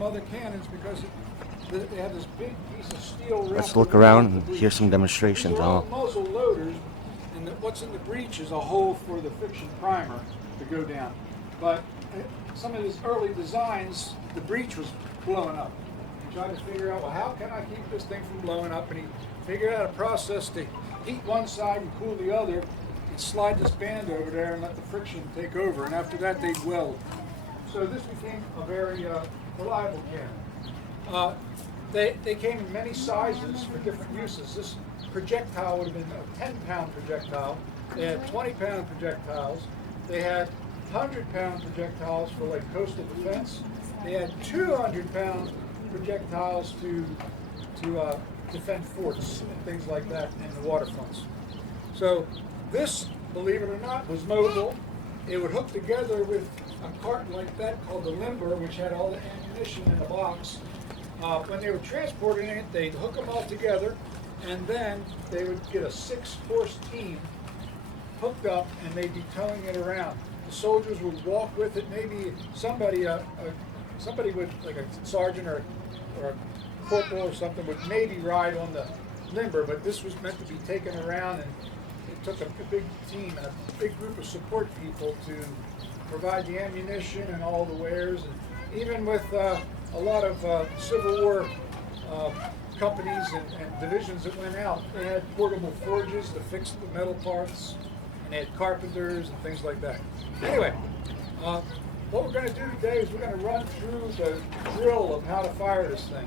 other cannons because they have this big piece of steel. Let's look around and hear some demonstrations. These are all muzzle loaders, and what's in the breech is a hole for the friction primer to go down. But some of these early designs, the breech was blowing up. He tried to figure out, well, how can I keep this thing from blowing up? And he figured out a process to heat one side and cool the other, and slide this band over there and let the friction take over. And after that, they'd weld. So this became a very reliable cannon. They came in many sizes for different uses. This projectile would have been a 10-pound projectile. They had 20-pound projectiles. They had 100-pound projectiles for like coastal defense. They had 200-pound projectiles to defend forts and things like that in the waterfronts. So this, believe it or not, was mobile. It would hook together with a cart like that called the limber, which had all the ammunition in a box. When they were transporting it, they'd hook them all together, and then they would get a 6-horse team hooked up, and they'd be towing it around. The soldiers would walk with it. Maybe somebody would, like a sergeant or a corporal or something, would maybe ride on the limber, but this was meant to be taken around, and it took a big team and a big group of support people to provide the ammunition and all the wares. And even with a lot of Civil War companies and divisions that went out, they had portable forges to fix the metal parts, and they had carpenters and things like that. Anyway, what we're going to do today is we're going to run through the drill of how to fire this thing.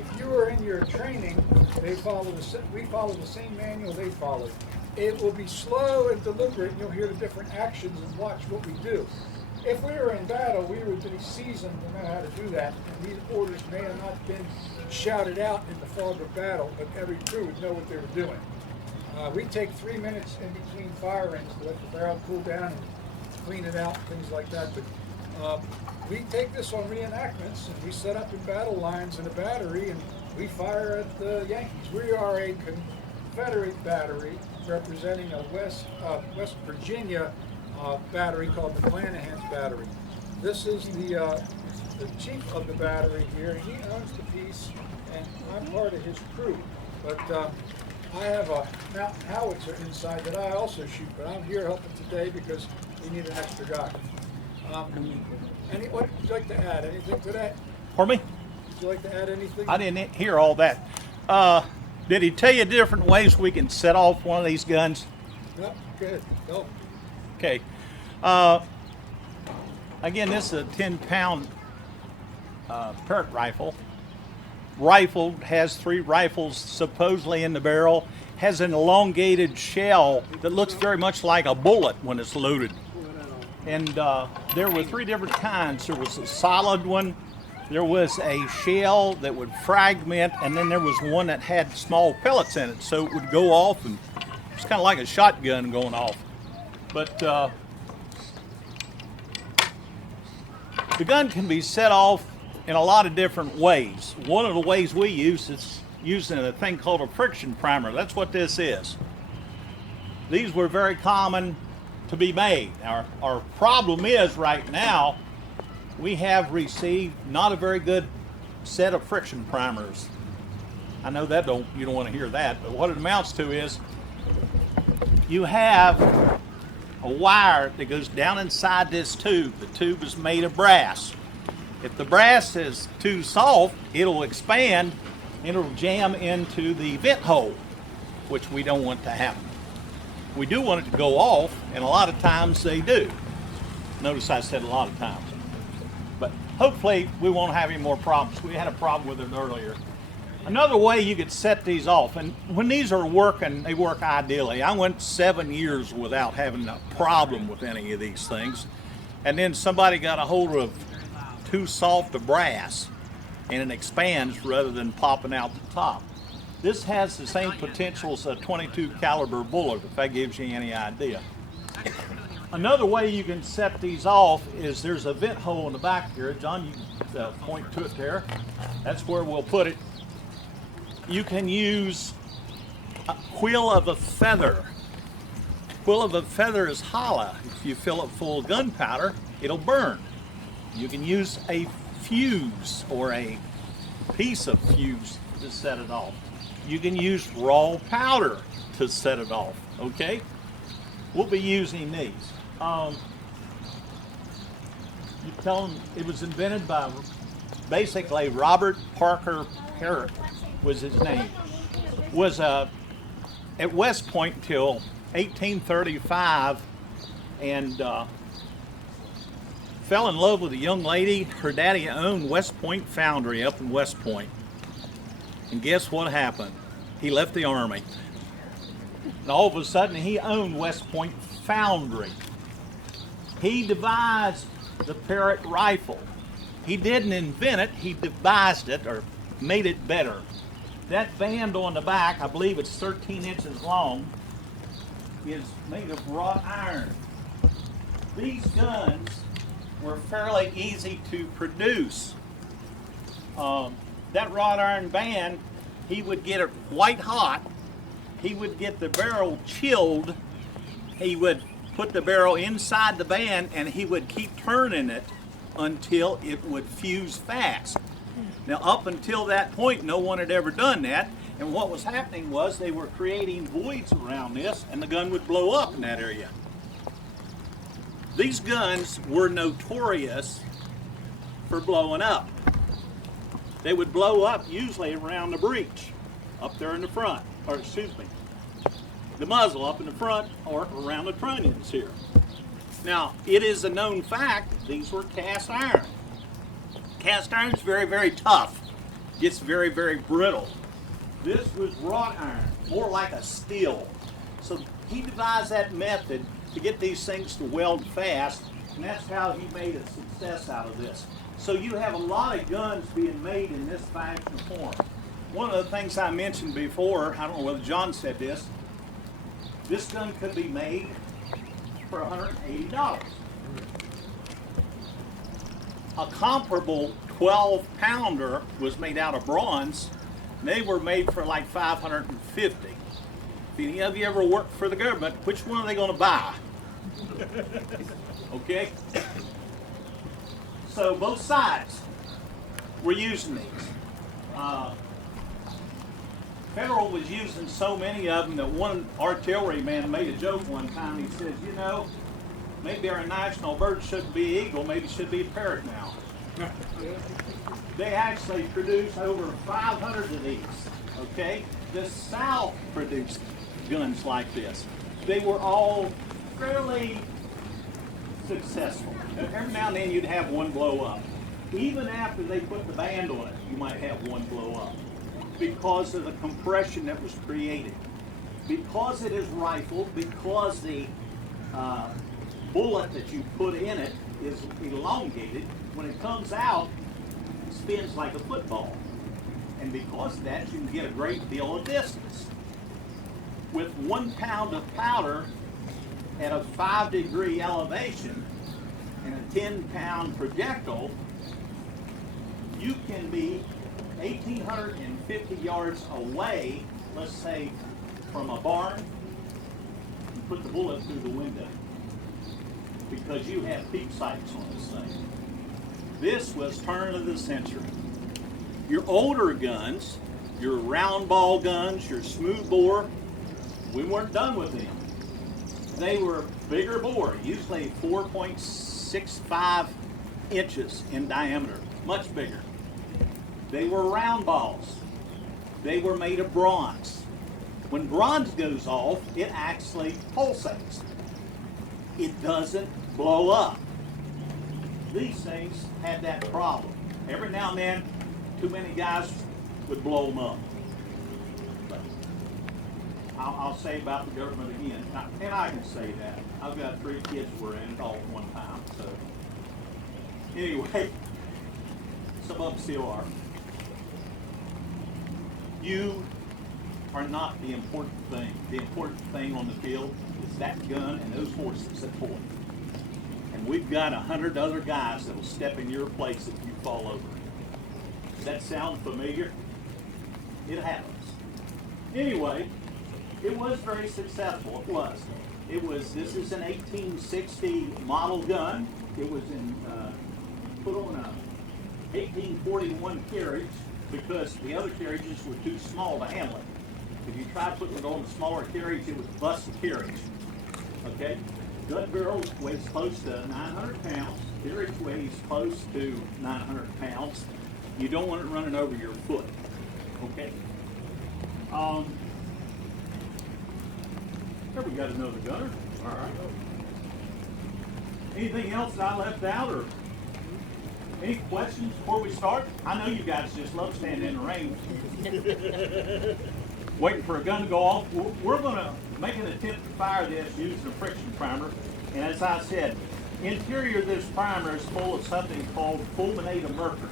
If you were in your training, we follow the same manual they followed. It will be slow and deliberate, and you'll hear the different actions and watch what we do. If we were in battle, we would be seasoned to know how to do that, and these orders may have not been shouted out in the fog of battle, but every crew would know what they were doing. We take 3 minutes in between firings to let the barrel cool down and clean it out, things like that. But we take this on reenactments, and we set up in battle lines in a battery, and we fire at the Yankees. We are a Confederate battery representing a West Virginia battery called the McClanahan's battery. This is the chief of the battery here. He owns the piece, and I'm part of his crew. But I have a mountain howitzer inside that I also shoot, but I'm here helping today because we need an extra guy. What would you like to add? Anything to that? Pardon me? Would you like to add anything? I didn't hear all that. Did he tell you different ways we can set off one of these guns? Yep, good. Go. Okay. Again, this is a 10-pound Parrott rifle. Rifle has 3 rifles supposedly in the barrel. Has an elongated shell that looks very much like a bullet when it's loaded. And there were 3 different kinds. There was a solid one, there was a shell that would fragment, and then there was one that had small pellets in it, so it would go off, and it's kind of like a shotgun going off. But the gun can be set off in a lot of different ways. One of the ways we use is using a thing called a friction primer. That's what this is. These were very common to be made. Our problem is right now we have received not a very good set of friction primers. I know that you don't want to hear that, but what it amounts to is you have a wire that goes down inside this tube. The tube is made of brass. If the brass is too soft, it'll expand and it'll jam into the vent hole, which we don't want to happen. We do want it to go off, and a lot of times they do. Notice I said a lot of times. But hopefully we won't have any more problems. We had a problem with it earlier. Another way you could set these off, and when these are working, they work ideally. I went 7 years without having a problem with any of these things. And then somebody got a hold of too soft a brass, and it expands rather than popping out the top. This has the same potential as a .22 caliber bullet, if that gives you any idea. Another way you can set these off is there's a vent hole in the back here. John, you can point to it there. That's where we'll put it. You can use a quill of a feather. Quill of a feather is hollow. If you fill it full of gunpowder, it'll burn. You can use a fuse or a piece of fuse to set it off. You can use raw powder to set it off, okay? We'll be using these. You tell them it was invented by basically Robert Parker Parrott was his name. Was at West Point till 1835 and fell in love with a young lady. Her daddy owned West Point Foundry up in West Point. And guess what happened? He left the Army. And all of a sudden he owned West Point Foundry. He devised the Parrott rifle. He didn't invent it, he devised it or made it better. That band on the back, I believe it's 13 inches long, is made of wrought iron. These guns were fairly easy to produce. That wrought iron band, he would get it white hot, he would get the barrel chilled, he would put the barrel inside the band and he would keep turning it until it would fuse fast. Now up until that point no one had ever done that, and what was happening was they were creating voids around this and the gun would blow up in that area. These guns were notorious for blowing up. They would blow up usually around the breech, up there in the front, or excuse me, the muzzle up in the front or around the trunnions here. Now, it is a known fact these were cast iron. Cast iron is very, very tough. Gets very, very brittle. This was wrought iron, more like a steel. So he devised that method to get these things to weld fast, and that's how he made a success out of this. So you have a lot of guns being made in this fashion form. One of the things I mentioned before, I don't know whether John said this gun could be made for $180. A comparable 12-pounder was made out of bronze. They were made for like $550. If any of you ever worked for the government, which one are they going to buy? Okay? So both sides were using these. Federal was using so many of them that one artilleryman made a joke one time. He says, you know, maybe our national bird shouldn't be eagle, maybe it should be a parrot now. They actually produced over 500 of these, okay? The South produced guns like this. They were all fairly successful. Every now and then you'd have one blow up. Even after they put the band on it, you might have one blow up because of the compression that was created. Because it is rifled, because the bullet that you put in it is elongated, when it comes out, it spins like a football. And because of that, you can get a great deal of distance. With 1 pound of powder at a 5-degree elevation and a 10-pound projectile, you can be 1,850 yards away, let's say from a barn, and put the bullet through the window because you have peep sights on this thing. This was turn of the century. Your older guns, your round ball guns, your smooth bore, we weren't done with them. They were bigger bore, usually 4.65 inches in diameter, much bigger. They were round balls. They were made of bronze. When bronze goes off, it actually pulsates. It doesn't blow up. These things had that problem. Every now and then, too many guys would blow them up. But I'll say about the government again, and I can say that. I've got 3 kids who were in it all at one time. So anyway, some of them still are. You are not the important thing. The important thing on the field is that gun and those horses that pull it. And we've got 100 other guys that will step in your place if you fall over. Does that sound familiar? It happens. Anyway, it was very successful. It was. This is an 1860 model gun. It was put on 1841 carriage because the other carriages were too small to handle it. If you tried putting it on the smaller carriage, it would bust the carriage. Okay? Gun barrel weighs close to 900 pounds. Carriage weighs close to 900 pounds. You don't want it running over your foot. Okay? Here we got another gunner. All right. Anything else that I left out, or any questions before we start? I know you guys just love standing in the rain, waiting for a gun to go off. We're going to make an attempt to fire this using a friction primer. And as I said, interior of this primer is full of something called fulminate of mercury.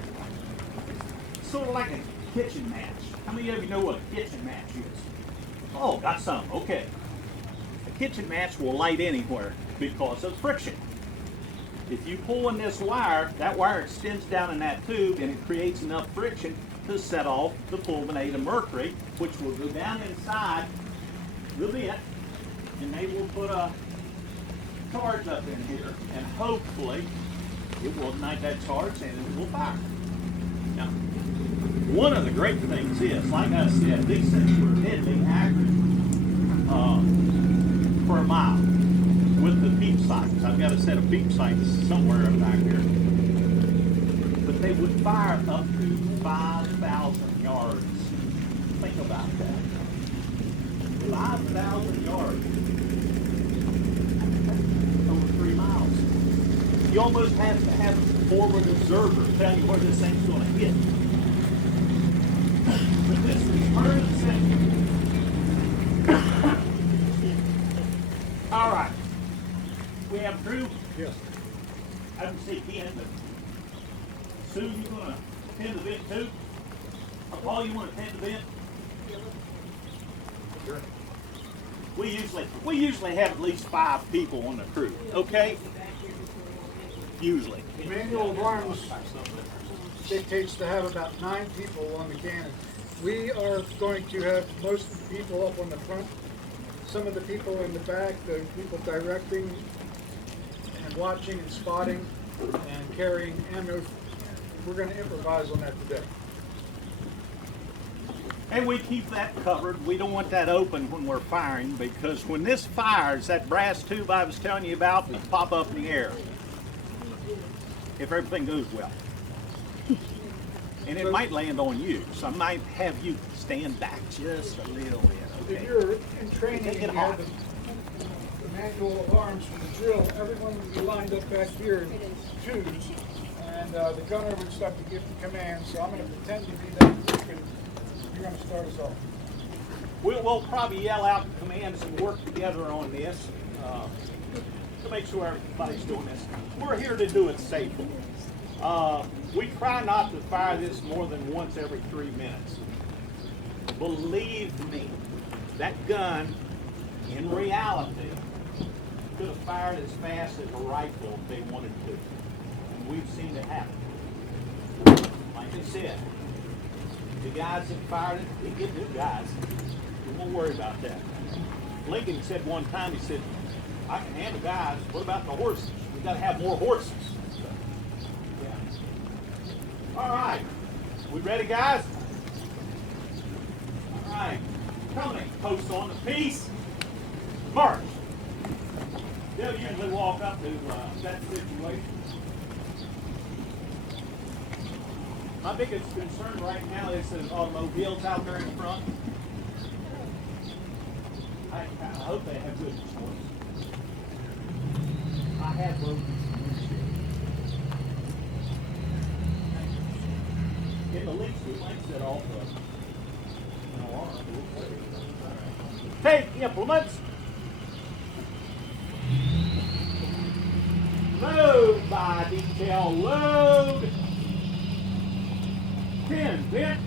It's sort of like a kitchen match. How many of you know what a kitchen match is? Oh, got some. Okay. A kitchen match will light anywhere because of friction. If you pull in this wire, that wire extends down in that tube and it creates enough friction to set off the fulminate of mercury, which will go down inside the vent, and they will put a charge up in here, and hopefully it will ignite that charge and it will fire. Now, one of the great things is, like I said, these things were deadly accurate for a mile with the peep sights. I've got a set of peep sights somewhere up back here. But they would fire up to 5,000 yards. Think about that. 5,000 yards. Over 3 miles. You almost have to have a forward observer tell you where this thing's going to hit. But this is permanent. All right. We have Drew. Yes. I don't see Ken, but Sue, you going to tend the vent too? Paul, you want to tend the vent? Sure. We usually have at least 5 people on the crew. Okay. Usually. The manual of arms dictates to have about 9 people on the cannon. We are going to have most of the people up on the front, some of the people in the back, the people directing and watching and spotting and carrying ammo. We're going to improvise on that today. And we keep that covered. We don't want that open when we're firing, because when this fires, that brass tube I was telling you about will pop up in the air if everything goes well. And it might land on you, so I might have you stand back just a little bit. If Okay? you're in training, Take it you have hot. the manual of arms for the drill. Everyone would be lined up back here in twos, and the gunner would start to give the command. So I'm going to pretend to be that group, and you're going to start us off. We'll probably yell out the commands and work together on this to make sure everybody's doing this. We're here to do it safely. We try not to fire this more than once every 3 minutes. Believe me, that gun, in reality, could have fired as fast as a rifle if they wanted to. And we've seen it happen. Like I said, the guys that fired it, they get new guys. We won't worry about that. Lincoln said one time, he said, I can handle guys, what about the horses? We've got to have more horses. Yeah. All right. We ready, guys? All right. Company, post on the piece. March. They'll usually walk up to that situation. My biggest concern right now is the automobiles out there in front. I hope they have good choice. I have broken some windshield. In the least, we might set off an alarm. Take implements. Load by detail. Load. Pin, vent.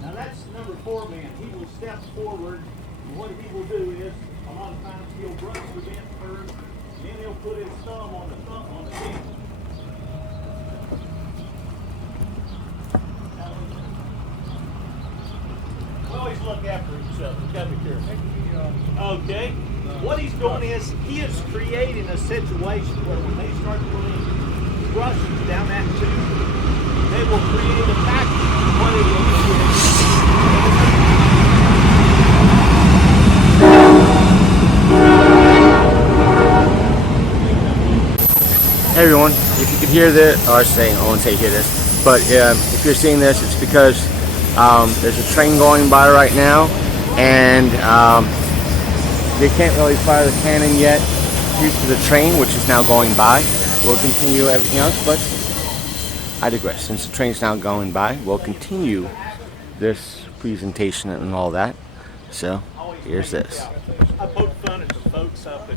Now that's number 4 man. He will step forward, and what he will do is, a lot of times he'll brush the vent first, then he'll put his thumb on the vent. We always look after himself. He's got to be careful. Okay. What he's doing is he is creating a situation where when they start to lean, brushes down that tube, they will create a vacuum. What it will do Hey everyone, if you could hear this, or I won't say hear this, but if you're seeing this, it's because there's a train going by right now, and they can't really fire the cannon yet due to the train, which is now going by. We'll continue everything else, but I digress. Since the train's now going by, we'll continue this presentation and all that. So, here's this. I poke fun at the folks up at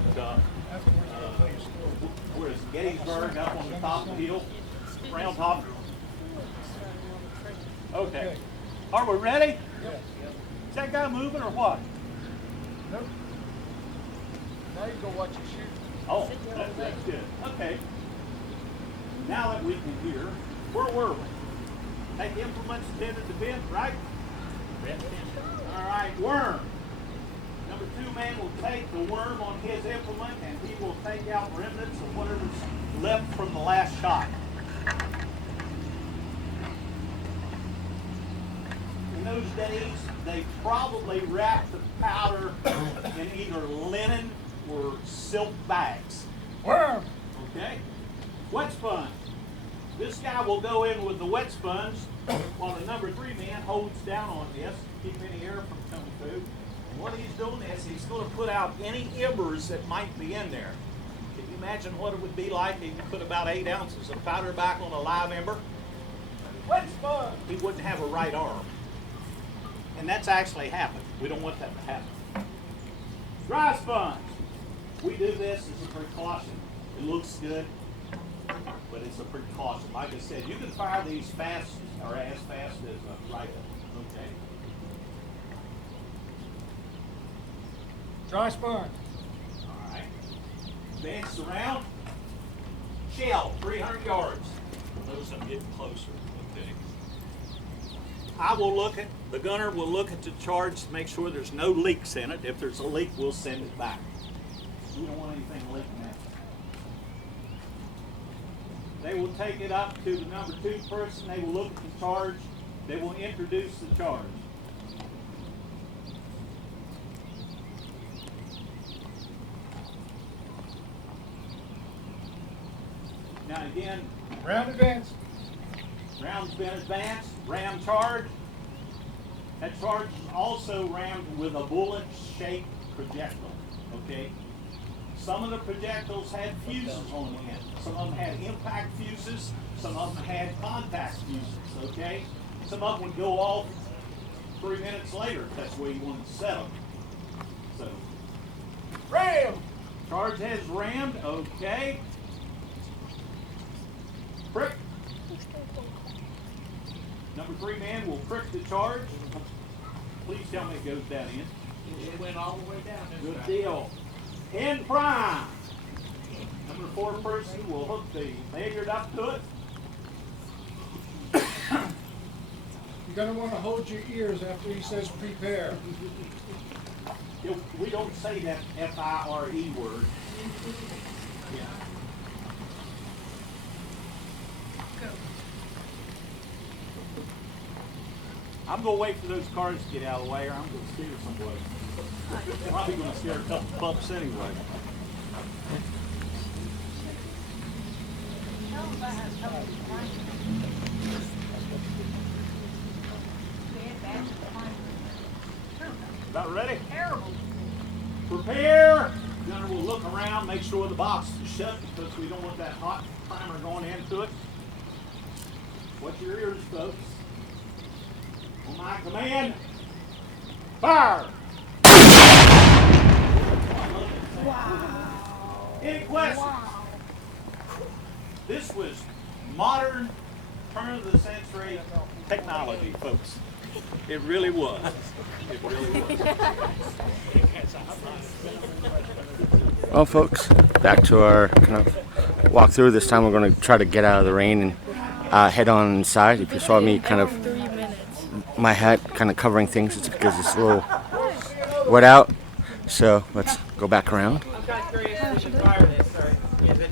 where is Gettysburg, up on the top of the hill, round top. Okay. Are we ready? Is that guy moving or what? Nope. Now you go watch your shoot. Oh, that's good. Okay. Now that we can hear, where were we? Take implements intended to bend, right? All right, worm. Number 2 man will take the worm on his implement and he will take out remnants of whatever's left from the last shot. In those days, they probably wrapped the powder in either linen or silk bags. Worm. Okay? Wet sponge. This guy will go in with the wet sponge while the number 3 man holds down on this to keep any air from coming through. And what he's doing is he's going to put out any embers that might be in there. Can you imagine what it would be like if you put about 8 ounces of powder back on a live ember? Wet sponge! He wouldn't have a right arm. And that's actually happened. We don't want that to happen. Dry sponge. We do this as a precaution. It looks good, but it's a precaution. Like I said, you can fire these fast or as fast as a rifle. Okay. Dry sponge. All right. Advance around. Shell, 300 yards. Notice I'm getting closer. Okay. I will look at, the gunner will look at the charge to make sure there's no leaks in it. If there's a leak, we'll send it back. We don't want anything leaking out. They will take it up to the number 2 person. They will look at the charge. They will introduce the charge. Now again, Round advance. round's been advanced, ram charge. That charge is also rammed with a bullet-shaped projectile, okay? Some of the projectiles had fuses on the end. Some of them had impact fuses. Some of them had contact fuses, okay? Some of them would go off 3 minutes later if that's where you wanted to set them. So, ram! Charge has rammed, okay. Prick. Number 3 man will prick the charge. Please tell me it goes down in. It went all the way down. Good deal. In prime. Number 4 person will hook the lanyard up to it. You're going to want to hold your ears after he says prepare. We don't say that F-I-R-E word. Yeah. I'm going to wait for those cars to get out of the way or I'm going to steer someplace. Probably going to scare a couple pups anyway. About ready? Terrible. Prepare. Gunner will look around, make sure the box is shut because we don't want that hot primer going into it. Watch your ears, folks. On my command, fire! Wow. Any questions? Wow. This was modern, turn of the century technology, folks. It really was. It really was. Well, folks, back to our kind of walkthrough. This time we're going to try to get out of the rain and head on inside. If you saw me kind of, my hat kind of covering things, it's because it's a little wet out. So let's go back around. I'm kind of curious if we should fire this, or is it?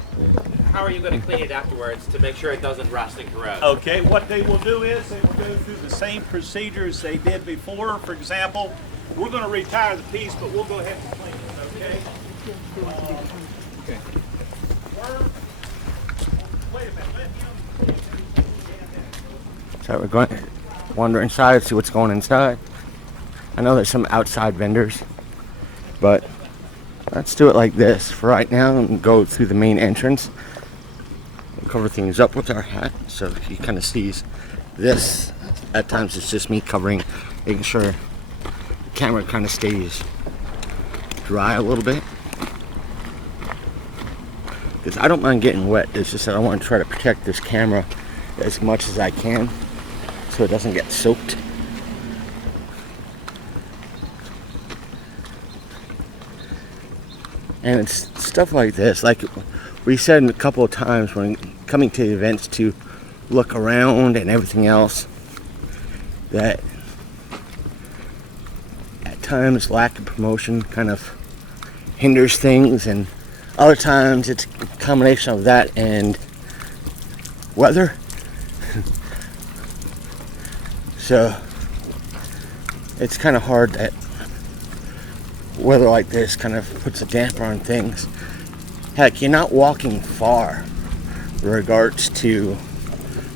how are you going to clean it afterwards to make sure it doesn't rust and corrode? Okay, what they will do is they will go through the same procedures they did before. For example, we're going to retire the piece, but we'll go ahead and clean it, okay? Okay. Wait a minute, let him. So we're going to wander inside, see what's going inside. I know there's some outside vendors, but let's do it like this for right now and go through the main entrance. We'll cover things up with our hat so he kind of sees this. At times it's just me covering, making sure the camera kind of stays dry a little bit. Because I don't mind getting wet, it's just that I want to try to protect this camera as much as I can so it doesn't get soaked. And it's stuff like this, like we said a couple of times when coming to the events, to look around and everything else, that at times lack of promotion kind of hinders things, and other times it's a combination of that and weather. So it's kind of hard that weather like this kind of puts a damper on things. Heck, you're not walking far in regards to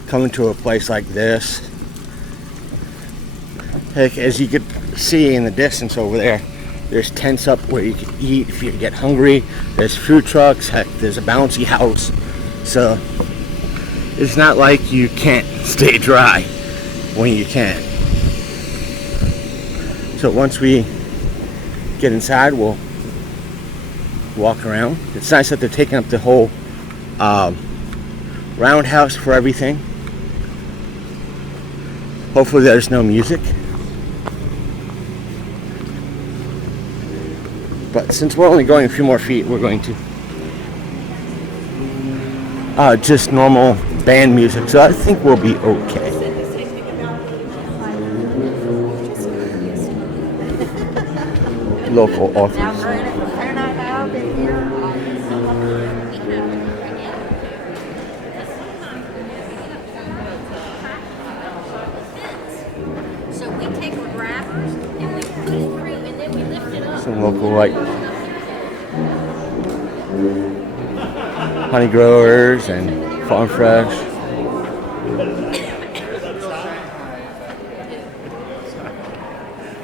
coming to a place like this. Heck, as you could see in the distance over there, there's tents up where you can eat if you get hungry. There's food trucks. Heck, there's a bouncy house. So it's not like you can't stay dry when you can. So once we get inside, we'll walk around. It's nice that they're taking up the whole roundhouse for everything. Hopefully there's no music. But since we're only going a few more feet, we're going to just normal band music, so I think we'll be okay. Local authors. So we take our grabbers and we put it through and then we lift it up. Some local like honey growers and farm fresh.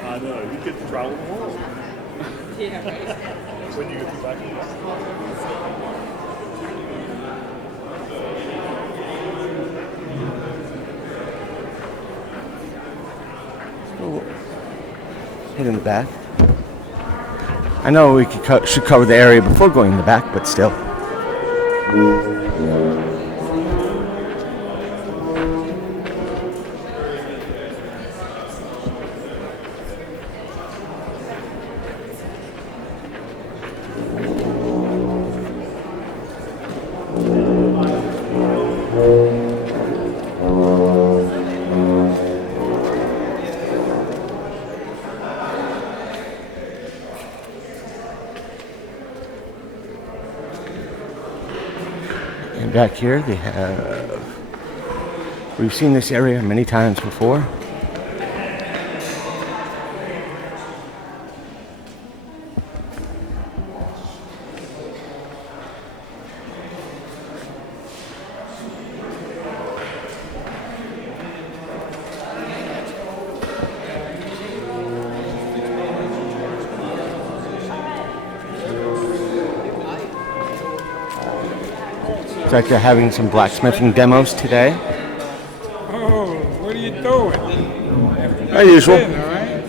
I know, you get to travel the world. Yeah, right. When you get to back Hit in the back. I know we should cover the area before going in the back, but still. And back here they have, we've seen this area many times before. It's like they're having some blacksmithing demos today. Oh, what are you doing? As usual. All right.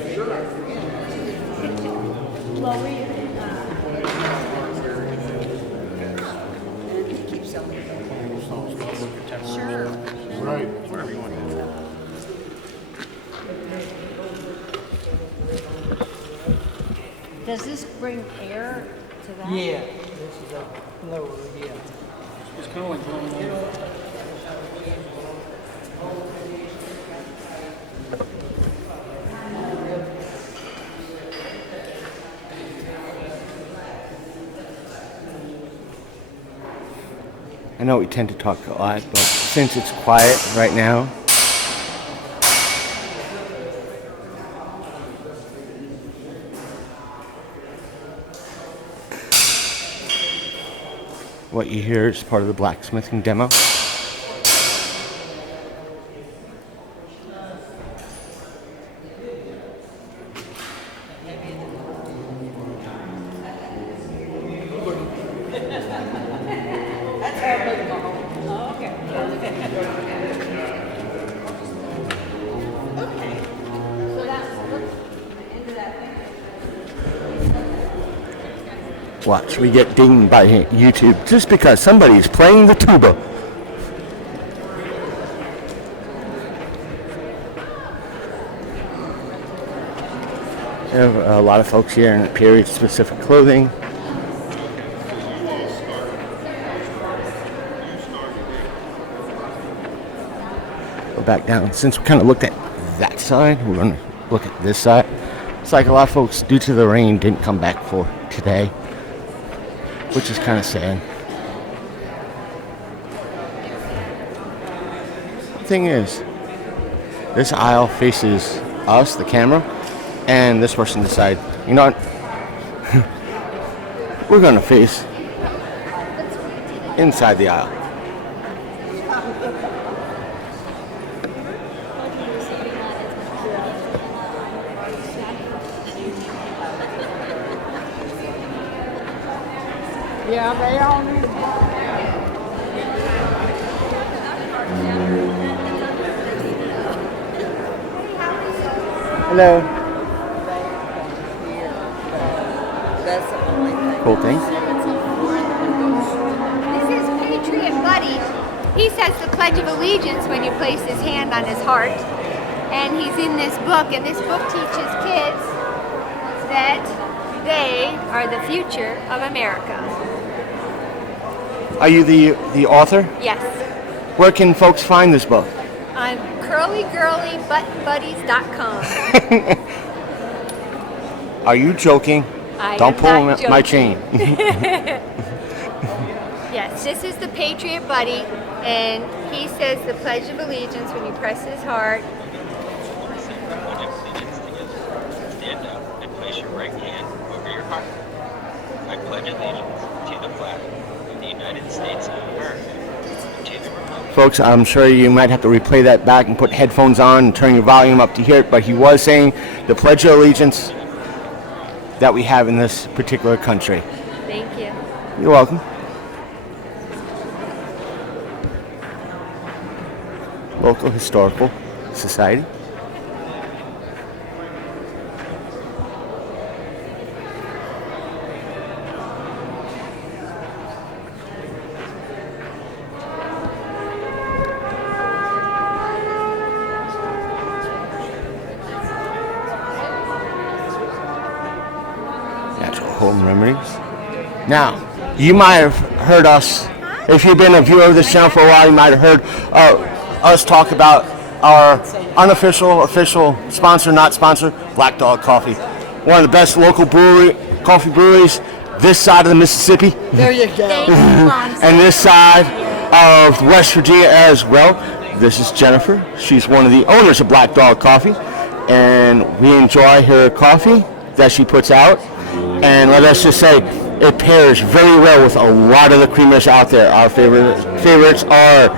Does this bring air to that? Yeah, this is a blower, yeah. It's kind of like blowing on. know we tend to talk a lot, but since it's quiet right now, what you hear is part of the blacksmithing demo. Watch, we get dinged by YouTube just because somebody's playing the tuba. There are a lot of folks here in period-specific clothing. Go back down. Since we kind of looked at that side, we're going to look at this side. It's like a lot of folks, due to the rain, didn't come back for today, which is kind of sad. The thing is, this aisle faces us, the camera, and this person decided, you know what, we're going to face inside the aisle. Yeah, they all need to. Hello. That's the only thing. Cool thing. This is Patriot Buddy. He says the Pledge of Allegiance when you place his hand on his heart. And he's in this book, and this book teaches kids that they are the future of America. Are you the author? Yes. Where can folks find this book? On curlygirlybuttonbuddies.com. Are you joking? I Don't am pull not my joking. chain. Yes, this is the Patriot Buddy, and he says the Pledge of Allegiance when you press his heart. Stand up and place your right hand over your heart. I pledge allegiance to the flag of the United States of America. To the republic. Folks, I'm sure you might have to replay that back and put headphones on and turn your volume up to hear it, but he was saying the Pledge of Allegiance that we have in this particular country. Thank you. You're welcome. Local Historical Society. Natural home remedies. Now, you might have heard us, if you've been a viewer of this channel for a while, you might have heard us talk about our unofficial, official sponsor, not sponsor, Black Dog Coffee. One of the best local coffee breweries this side of the Mississippi. There you go. And this side of West Virginia as well. This is Jennifer. She's one of the owners of Black Dog Coffee, and we enjoy her coffee that she puts out. And let us just say, it pairs very well with a lot of the creamers out there. Our favorites are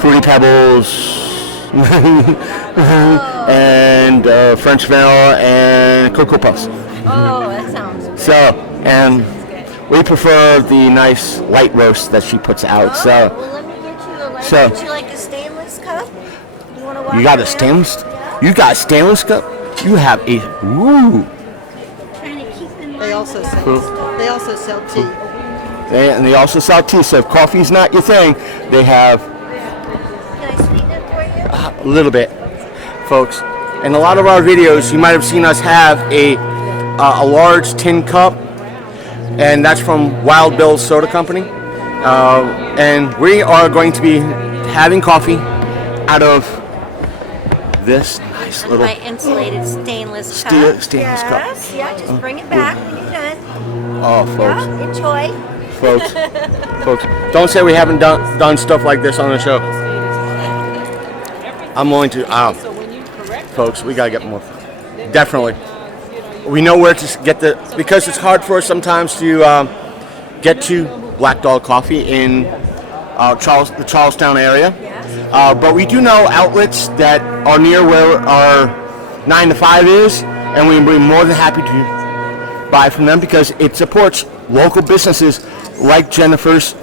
Fruity Pebbles and French Vanilla and Cocoa Puffs. Oh, that sounds good. So, and we prefer the nice light roast that she puts out. So, Well, let me get you a light. So- Would you like a stainless cup? You want to walk you got a around? stainless? Yeah. You got a stainless cup? You have a ooh. Trying to keep in They also sell. They also sell tea. And they also sell tea. So if coffee's not your thing, they have Can I sweeten it for you? a little bit, folks. In a lot of our videos, you might have seen us have a large tin cup, and that's from Wild Bill's Soda Company. And we are going to be having coffee out of this nice little My insulated stainless Stainless cup. cup. Yes, yeah, just bring it back when you're done. oh, folks. Yeah, enjoy. folks. Folks, don't say we haven't done stuff like this on the show. I'm willing to. Folks, we gotta get more. Definitely. We know where to get because it's hard for us sometimes to get to Black Dog Coffee in the Charlestown area. But we do know outlets that are near where our 9 to 5 is, and we'd be more than happy to buy from them because it supports local businesses like Jennifer's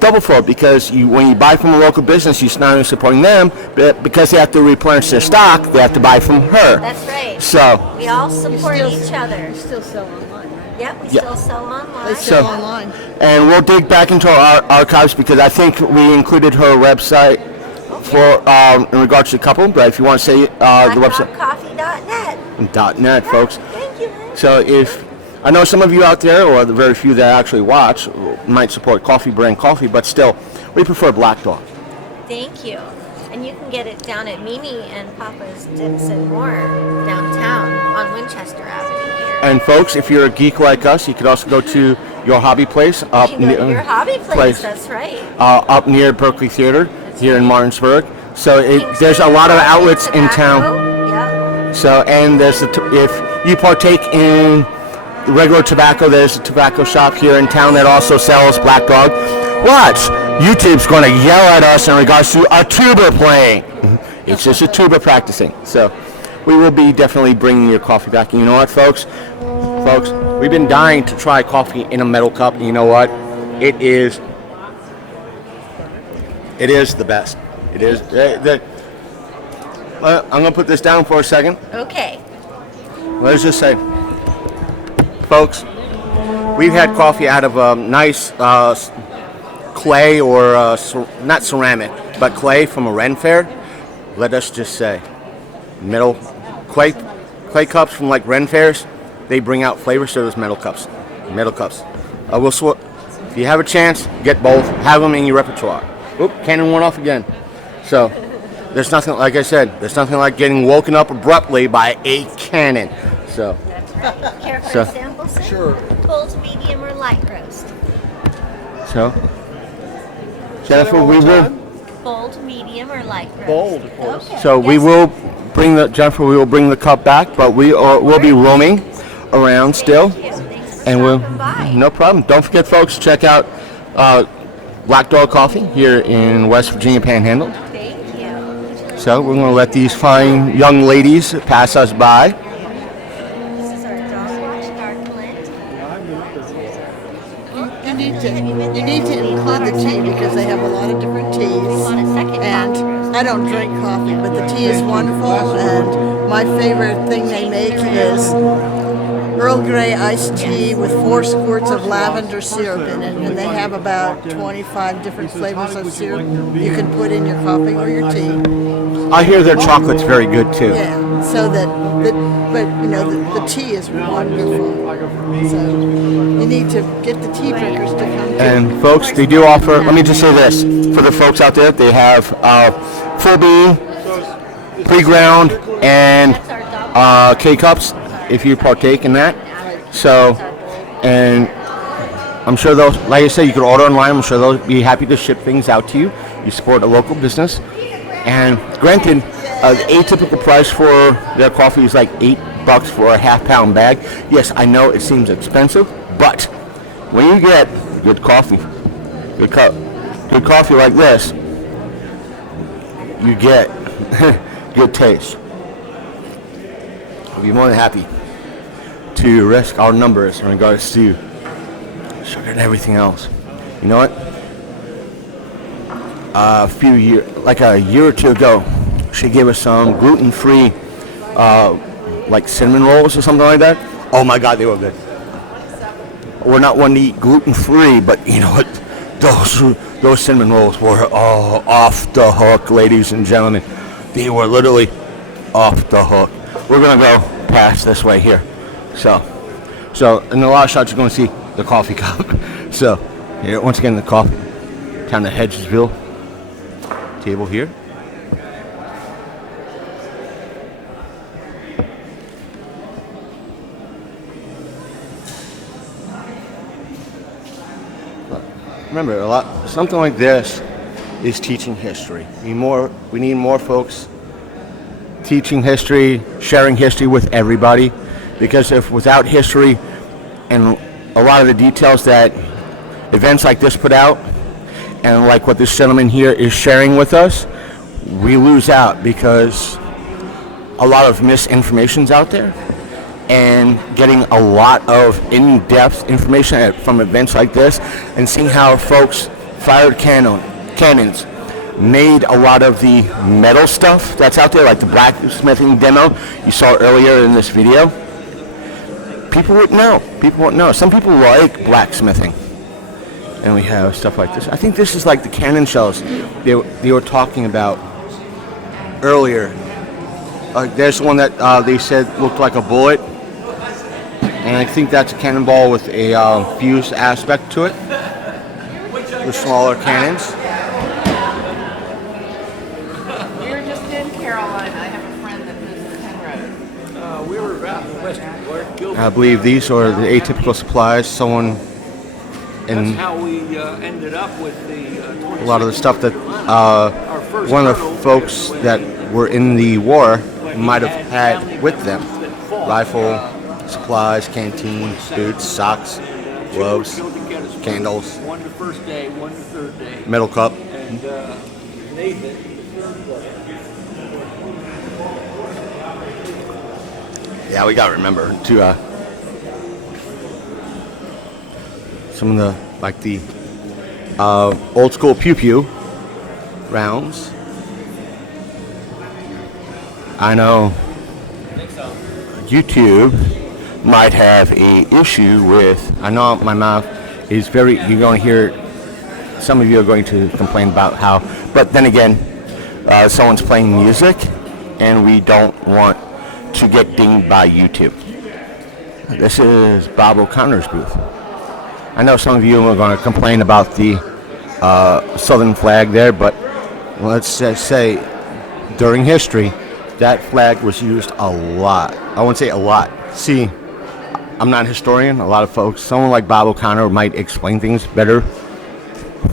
Double Fold, because when you buy from a local business, you're not only supporting them, but because they have to replenish their stock, they have to buy from her. That's right. So we all support each other. You still sell online, right? Yep, we still sell online. They sell online. And we'll dig back into our archives because I think we included her website for in regards to the couple. But if you want to say the website, blackdogcoffee.net. .net, folks. Thank you, man. So if I know some of you out there, or the very few that actually watch, might support coffee brand coffee, but still, we prefer Black Dog. Thank you. And you can get it down at Mimi and Papa's Dips and More downtown on Winchester Avenue here. And folks, if you're a geek like us, you could also go to Your Hobby Place up near Your Hobby Place, that's right. Up near Berkeley Theater here in Martinsburg. So there's a lot of outlets in town. Yeah. So and there's if you partake in regular tobacco, there's a tobacco shop here in town that also sells Black Dog. Watch, YouTube's going to yell at us in regards to a tuba playing. It's just a tuba practicing. So we will be definitely bringing your coffee back. And you know what, folks? Folks, we've been dying to try coffee in a metal cup. And you know what? It is the best. It is. I'm going to put this down for a second. Okay. Let's just say, folks, we've had coffee out of a nice clay or not ceramic, but clay from a Ren Fair. Let us just say, metal clay cups from like Ren Fairs, they bring out flavors to those metal cups. If you have a chance, get both. Have them in your repertoire. Oop, cannon went off again. So there's nothing, like I said, there's nothing like getting woken up abruptly by a cannon. So. Care for a sample, sir? Sure. Cold, medium, or light roast? So, Jennifer, we will. Bold, medium, or light roast? Bold, of course. Okay. So we will bring the cup back, but we'll be roaming around still, and no problem. Don't forget, folks, check out Black Dog Coffee here in West Virginia Panhandle. Thank you. So we're going to let these fine young ladies pass us by. You need to include the tea because they have a lot of different teas. And I don't drink coffee, but the tea is wonderful. And my favorite thing they make is Earl Grey iced tea with 4 squirts of lavender syrup in it. And they have about 25 different flavors of syrup you can put in your coffee or your tea. I hear their chocolate's very good too. Yeah, so but you know, the tea is wonderful. So you need to get the tea drinkers to come. And folks, they do offer, let me just say this, for the folks out there, they have full bean, pre-ground, and K-Cups, if you partake in that. So, and I'm sure those, like I said, you could order online. I'm sure they'll be happy to ship things out to you. You support a local business. And granted, the atypical price for their coffee is like $8 for a half-pound bag. Yes, I know it seems expensive, but when you get good coffee, good coffee like this, you get good taste. We'll be more than happy to risk our numbers in regards to sugar and everything else. You know what? A year or two ago, she gave us some gluten-free, like cinnamon rolls or something like that. Oh my God, they were good. We're not one to eat gluten-free, but you know what? Those cinnamon rolls were all off the hook, ladies and gentlemen. They were literally off the hook. We're gonna go past this way here. So in the last shot, you're gonna see the coffee cup. So here, once again, the coffee down the Hedgesville table here. remember, something like this is teaching history. We need more folks teaching history, sharing history with everybody, because if without history and a lot of the details that events like this put out, and like what this gentleman here is sharing with us, we lose out because a lot of misinformation's out there, and getting a lot of in-depth information from events like this, and seeing how folks fired cannons, made a lot of the metal stuff that's out there, like the blacksmithing demo you saw earlier in this video. People wouldn't know. Some people like blacksmithing. And we have stuff like this. I think this is like the cannon shells they were talking about earlier. There's one that they said looked like a bullet. And I think that's a cannonball with a fused aspect to it. The smaller cannons. We were just in Carolina. I have a friend that lives in Penrose. We were out in Western Gilbert. I believe these are the atypical supplies. That's how we ended up with the a lot of the stuff that one of the folks that were in the war might have had with them. Rifle, supplies, canteen, boots, socks, gloves, candles, one the first day, one the third day. metal cup. And Nathan, Yeah, we gotta remember to some of the old school pew rounds. I know YouTube might have a issue with. I know my mouth is very. You're going to hear. Some of you are going to complain about how. But then again, someone's playing music, and we don't want to get dinged by YouTube. This is Bob O'Connor's booth. I know some of you are going to complain about the Southern flag there, but let's just say during history, that flag was used a lot. I wouldn't say a lot. See, I'm not a historian. A lot of folks, someone like Bob O'Connor might explain things better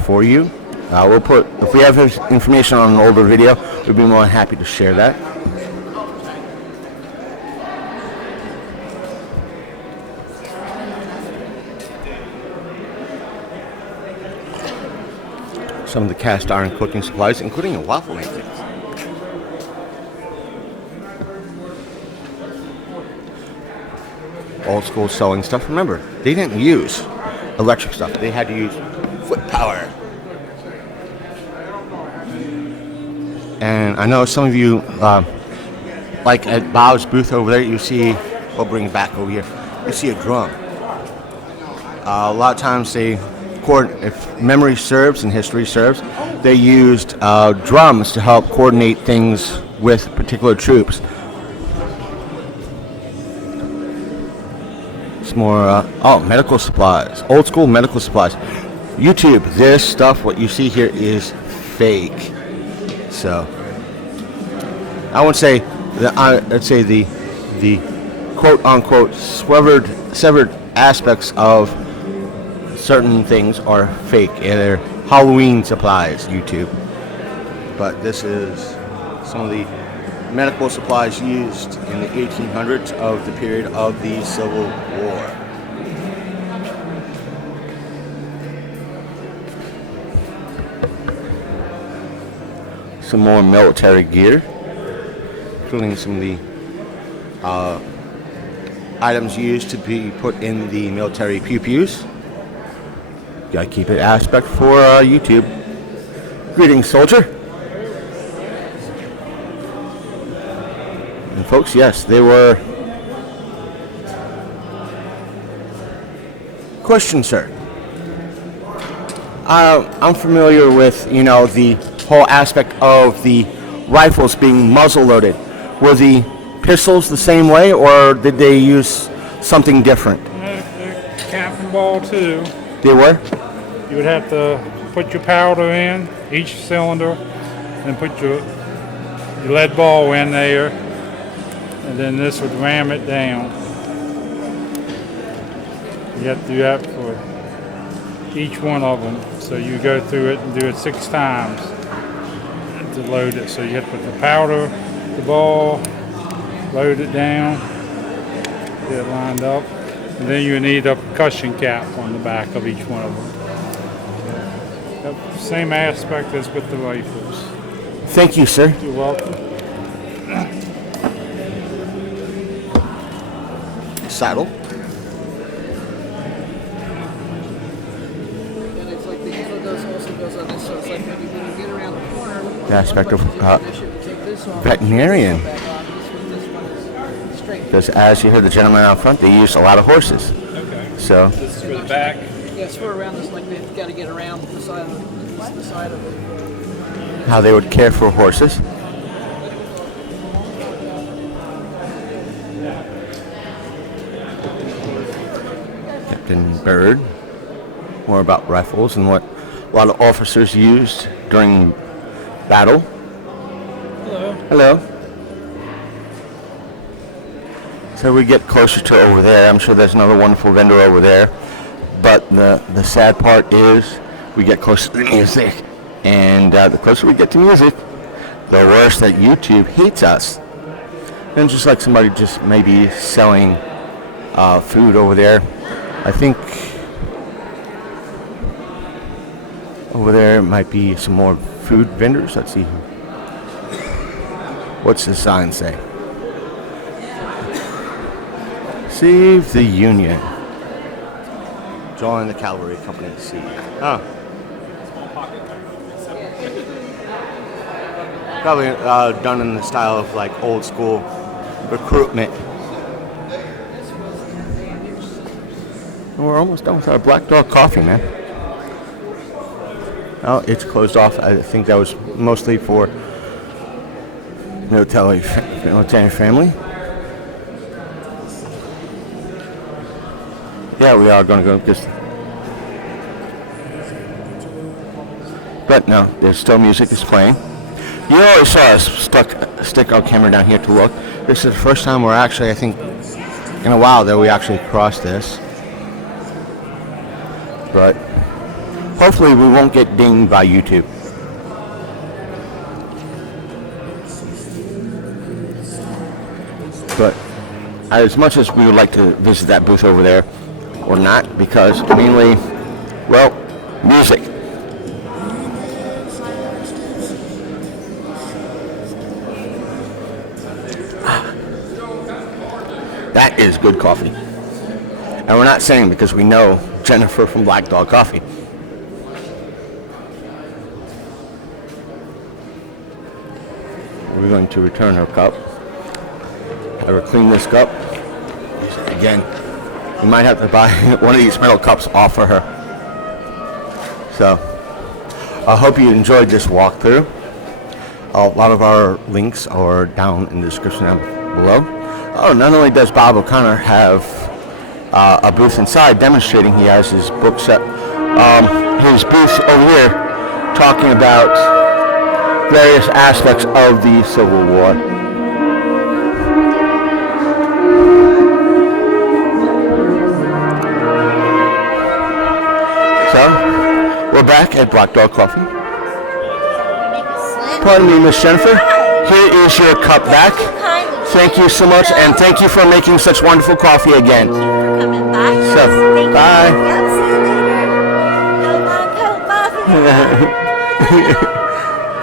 for you. We'll put, if we have information on an older video, we'd be more than happy to share that. Some of the cast iron cooking supplies, including a waffle maker. Old school sewing stuff. Remember, they didn't use electric stuff. They had to use foot power. And I know some of you, like at Bob's booth over there, you see, we'll bring it back over here, you see a drum. A lot of times they, if memory serves and history serves, they used drums to help coordinate things with particular troops. It's more, medical supplies, old school medical supplies. YouTube, this stuff, what you see here is fake. So, I would say I'd say the quote unquote severed aspects of certain things are fake. And they're Halloween supplies, YouTube. But this is some of the medical supplies used in the 1800s of the period of the Civil War. Some more military gear, including some of the items used to be put in the military pew-pews. Gotta keep it aspect for YouTube. Greetings, soldier. And folks, yes, they were. Question, sir. I'm familiar with, the whole aspect of the rifles being muzzle loaded. Were the pistols the same way, or did they use something different? Captain ball too. They were? You would have to put your powder in each cylinder, and put your lead ball in there, and then this would ram it down. You have to do that for each one of them. So you go through it and do it 6 times to load it. So you have to put the powder, the ball, load it down, get it lined up. And then you need a percussion cap on the back of each one of them. Same aspect as with the rifles. Thank you, sir. You're welcome. Saddle. And it's like the handle also goes on this, so it's like when you get around the corner. The aspect of take this off, veterinarian. back on. This one is straight. Because as you heard the gentleman out front, they use a lot of horses. Okay. So This is for the back. Yeah, it's for around this, like they've got to get around the side of it. how they would care for horses. Captain Bird, more about rifles and what a lot of officers used during battle. Hello. Hello. So we get closer to over there. I'm sure there's another wonderful vendor over there. But the sad part is we get closer to the music. And the closer we get to music, the worse that YouTube hates us. And just like somebody just maybe selling food over there. I think over there might be some more food vendors. Let's see. What's the sign say? Save the Union. Join the cavalry company. See. Oh. Probably done in the style of like old school recruitment. And we're almost done with our Black Dog coffee, man. Oh, it's closed off. I think that was mostly for military family. Yeah, we are going to go just. But no, there's still music is playing. You always saw us stick our camera down here to look. This is the first time we're actually, I think, in a while that we actually crossed this. But hopefully we won't get dinged by YouTube. But as much as we would like to visit that booth over there, or not, because mainly, well, music. That is good coffee. And we're not saying because we know Jennifer from Black Dog Coffee. We're going to return her cup. Have her clean this cup. Again, we might have to buy one of these metal cups off for her. So, I hope you enjoyed this walkthrough. A lot of our links are down in the description down below. Oh, not only does Bob O'Connor have a booth inside demonstrating he has his book set, his booth over here talking about various aspects of the Civil War. So, we're back at Black Dog Coffee. Pardon me, Miss Jennifer. Here is your cup back. Thank you so much, and thank you for making such wonderful coffee again. Thank you for coming by. So, bye. Yep, see you later. Go coffee.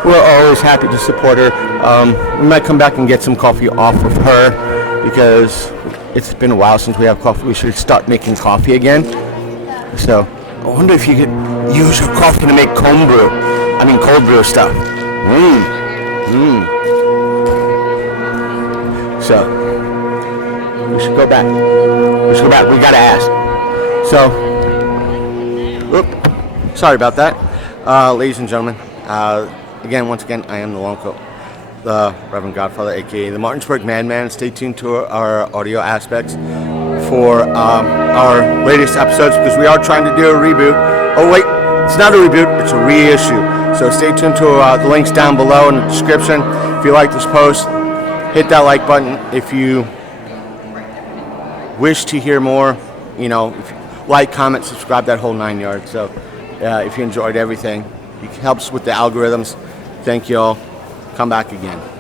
We're always happy to support her. We might come back and get some coffee off of her because it's been a while since we have coffee. We should start making coffee again. So, I wonder if you could use your coffee to make cold brew stuff. So, we should go back. We gotta ask. So, sorry about that. Ladies and gentlemen, once again, I am the Lonko, the Reverend Godfather, aka the Martinsburg Madman. Stay tuned to our audio aspects for our latest episodes because we are trying to do a reboot. Oh wait, it's not a reboot, it's a reissue. So stay tuned to the links down below in the description. If you like this post, hit that like button. If you wish to hear more, like, comment, subscribe, that whole 9 yards. So if you enjoyed everything. It helps with the algorithms. Thank you all. Come back again.